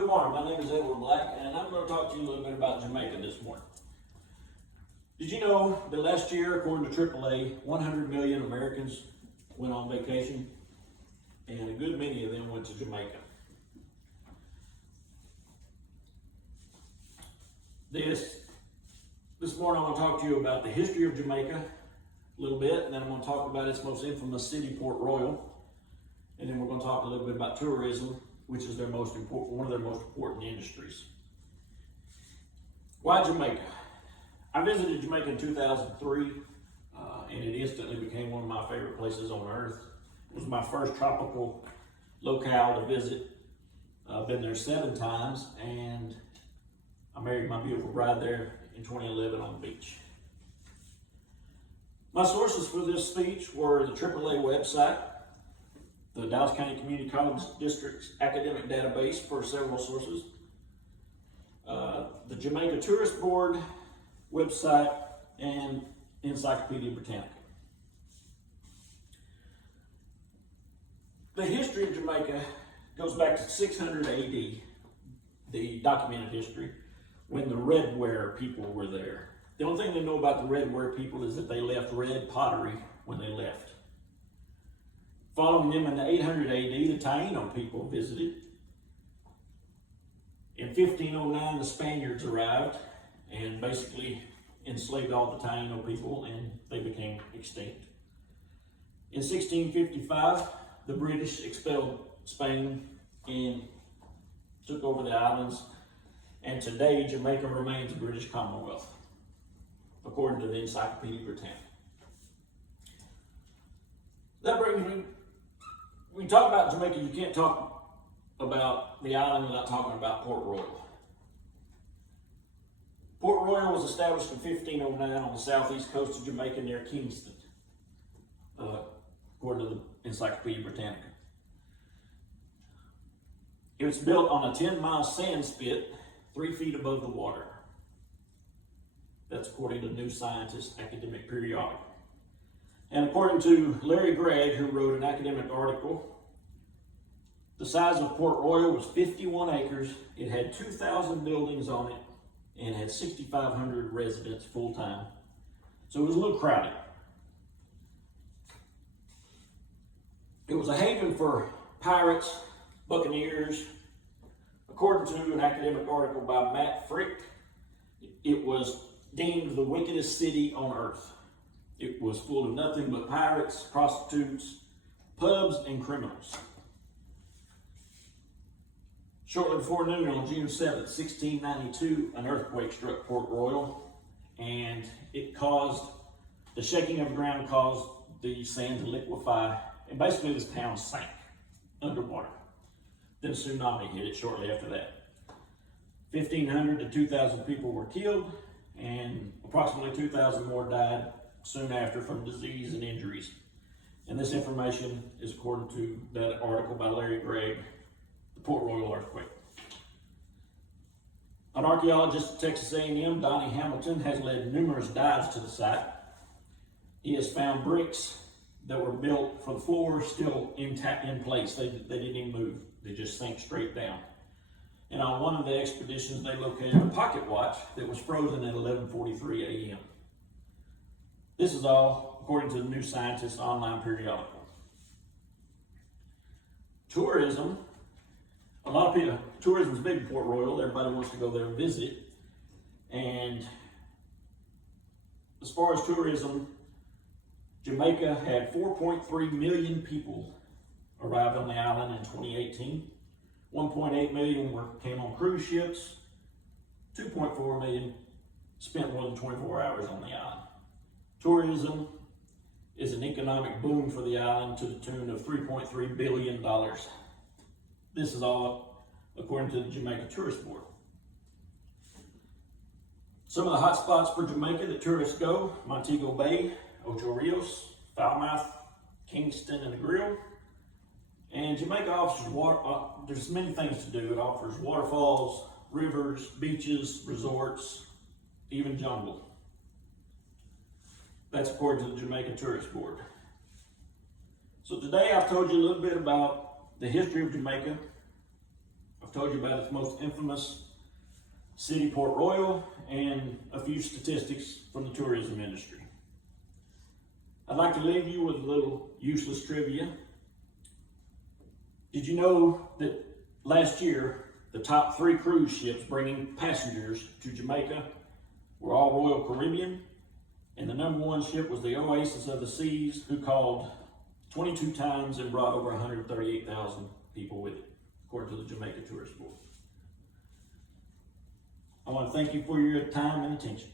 Good morning, my name is Edward Black, and I'm going to talk to you a little bit about Jamaica this morning. Did you know that last year, according to AAA, 100 million Americans went on vacation, and a good many of them went to Jamaica. This morning I'm going to talk to you about the history of Jamaica a little bit, and then I'm going to talk about its most infamous city, Port Royal, and then we're going to talk a little bit about tourism, which is one of their most important industries. Why Jamaica? I visited Jamaica in 2003, and it instantly became one of my favorite places on earth. It was my first tropical locale to visit. I've been there 7 times, and I married my beautiful bride there in 2011 on the beach. My sources for this speech were the AAA website, the Dallas County Community College District's academic database for several sources, the Jamaica Tourist Board website, and Encyclopedia Britannica. The history of Jamaica goes back to 600 AD, the documented history, when the red ware people were there. The only thing they know about the red ware people is that they left red pottery when they left. Following them in the 800 AD, the Taino people visited. In 1509, the Spaniards arrived and basically enslaved all the Taino people, and they became extinct. In 1655, the British expelled Spain and took over the islands, and today Jamaica remains a British Commonwealth, according to the Encyclopedia Britannica. That brings me, when you talk about Jamaica, you can't talk about the island without talking about Port Royal. Port Royal was established in 1509 on the southeast coast of Jamaica near Kingston, according to the Encyclopedia Britannica. It was built on a 10-mile sand spit 3 feet above the water. That's according to New Scientist academic periodical. And according to Larry Gregg, who wrote an academic article, the size of Port Royal was 51 acres. It had 2,000 buildings on it and had 6,500 residents full-time. So it was a little crowded. It was a haven for pirates, buccaneers. According to an academic article by Matt Frick, it was deemed the wickedest city on earth. It was full of nothing but pirates, prostitutes, pubs, and criminals. Shortly before noon on June 7th, 1692, an earthquake struck Port Royal, and the shaking of the ground caused the sand to liquefy, and basically this town sank underwater. Then a tsunami hit it shortly after that. 1,500 to 2,000 people were killed, and approximately 2,000 more died soon after from disease and injuries. And this information is according to that article by Larry Gregg, the Port Royal earthquake. An archaeologist at Texas A&M, Donnie Hamilton, has led numerous dives to the site. He has found bricks that were built for the floor still intact in place. They didn't even move. They just sank straight down. And on one of the expeditions, they located a pocket watch that was frozen at 11:43 a.m. This is all according to the New Scientist online periodical. Tourism. A lot of people, tourism is big in Port Royal. Everybody wants to go there and visit. And as far as tourism, Jamaica had 4.3 million people arrived on the island in 2018. 1.8 million came on cruise ships. 2.4 million spent more than 24 hours on the island. Tourism is an economic boom for the island to the tune of $3.3 billion. This is all according to the Jamaica Tourist Board. Some of the hot spots for Jamaica that tourists go: Montego Bay, Ocho Rios, Falmouth, Kingston, and the Grill. And Jamaica offers there's many things to do. It offers waterfalls, rivers, beaches, resorts, even jungle. That's according to the Jamaica Tourist Board. So today I've told you a little bit about the history of Jamaica, I've told you about its most infamous city, Port Royal, and a few statistics from the tourism industry. I'd like to leave you with a little useless trivia. Did you know that last year, the top 3 cruise ships bringing passengers to Jamaica were all Royal Caribbean, and the number 1 ship was the Oasis of the Seas, who called 22 times and brought over 138,000 people with it, according to the Jamaica Tourist Board. I want to thank you for your time and attention.